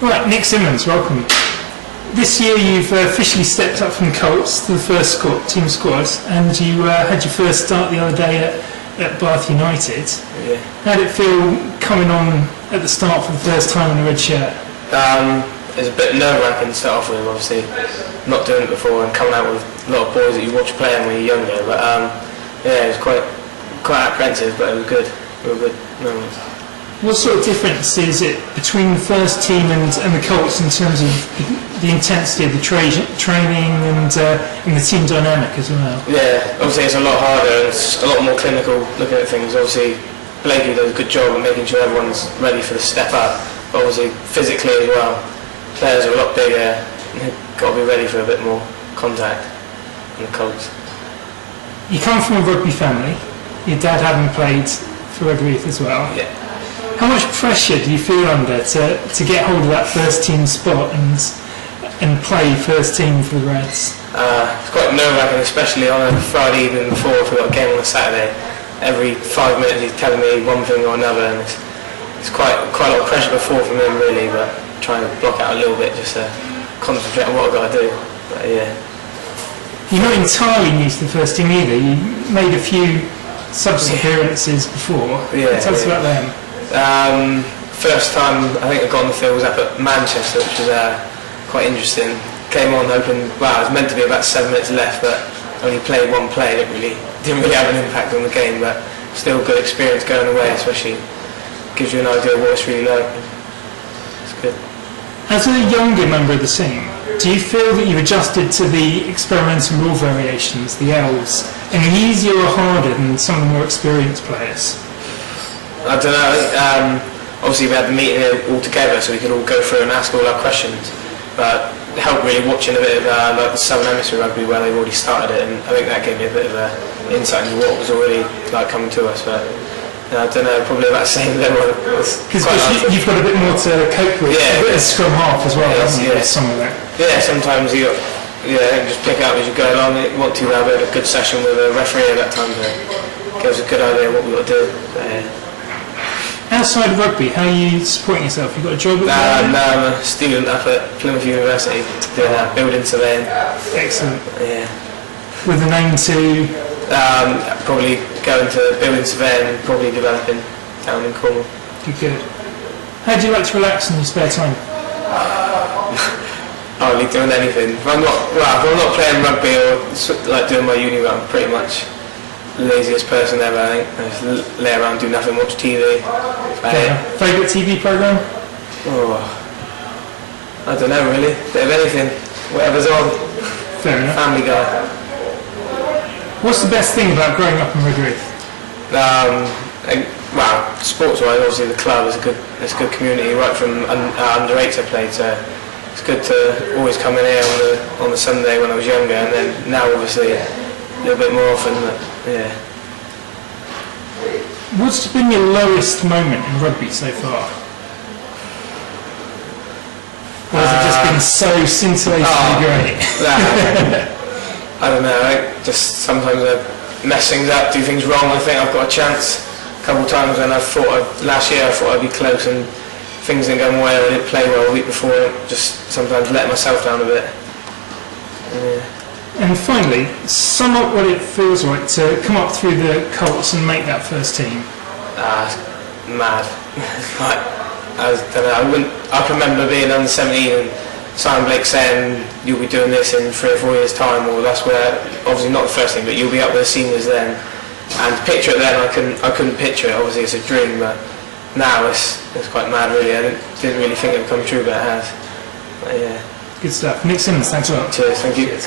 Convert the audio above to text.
Right, Nick Simmons, welcome. This year you've officially stepped up from Colts to the first team squad, and you had your first start the other day at Bath United. Yeah. How did it feel coming on at the start for the first time in a red shirt? It was a bit nerve-wracking to start off with, obviously, not doing it before and coming out with a lot of boys that you watch playing when you're younger. But yeah, it was quite apprehensive, but it was good. It was good moments. What sort of difference is it between the first team and the Colts in terms of the intensity of the training and the team dynamic as well? Yeah, obviously it's a lot harder and it's a lot more clinical looking at things. Obviously, Blakey does a good job of making sure everyone's ready for the step up, but obviously physically as well. Players are a lot bigger and they've got to be ready for a bit more contact in the Colts. You come from a rugby family, your dad having played for Redruth as well. Yeah. How much pressure do you feel under to get hold of that first team spot and play first team for the Reds? It's quite nerve-wracking, especially on a Friday evening before if we've got a game on a Saturday. Every 5 minutes he's telling me one thing or another, and it's quite a lot of pressure before from him really, but trying to block out a little bit just to concentrate on what I've got to do. But yeah. You're not entirely new to the first team either. You made a few appearances before. Yeah. Tell us about them. First time I think I got on the field was up at Manchester, which was quite interesting. Came on hoping, well, it was meant to be about 7 minutes left, but only played one play. Didn't really have an impact on the game, but still good experience going away, especially gives you an idea of what it's really like. It's good. As a younger member of the team, do you feel that you've adjusted to the experimental rule variations, the L's, any easier or harder than some of the more experienced players? I don't know. Obviously we had the meeting all together so we could all go through and ask all our questions, but it helped really watching a bit of like the Southern Hemisphere rugby where they've already started it, and I think that gave me a bit of insight into what was already like coming to us. But I don't know, probably about the same level. Because you've got a bit more to cope with. Yeah, a bit of scrum half as well, hasn't it? Yeah. Some of that. Yeah, sometimes you just pick it up as you go along. You want to have a good session with a referee at that time to give us a good idea of what we've got to do. But, yeah. Outside of rugby, how are you supporting yourself? You got a job at No, I'm a student up at Plymouth University doing building surveying. Excellent. Yeah. With an aim to? Probably going to building surveying and probably developing down in Cornwall. Good. How do you like to relax in your spare time? Hardly doing anything. If I'm not playing rugby or like doing my uni work, I'm pretty much the laziest person ever, I think. I just lay around, do nothing, watch TV. Favourite TV programme? Oh, I don't know really. Bit of anything. Whatever's on. Fair enough. Family Guy. What's the best thing about growing up in Redruth? Well, sports-wise, obviously the club is a good community. Right from under 8s I played, so it's good to always come in here on the Sunday when I was younger, and then now obviously a little bit more often. But, yeah. What's been your lowest moment in rugby so far? Or has it just been so scintillatingly great? I don't know, just sometimes I mess things up, do things wrong. I think I've got a chance. A couple of times when last year I thought I'd be close and things didn't go my way, I didn't play well the week before, just sometimes let myself down a bit. Yeah. And finally, sum up what it feels like to come up through the Colts and make that first team. Mad. I don't know, I can remember being under 17 and Simon Blake saying you'll be doing this in 3 or 4 years time, or that's where, obviously not the first team, but you'll be up with the seniors then. And to picture it then, I couldn't picture it, obviously it's a dream, but now it's quite mad really. I didn't really think it would come true, but it has. But, yeah. Good stuff. Nick Simmons, thanks a lot. Cheers, thank you. Cheers.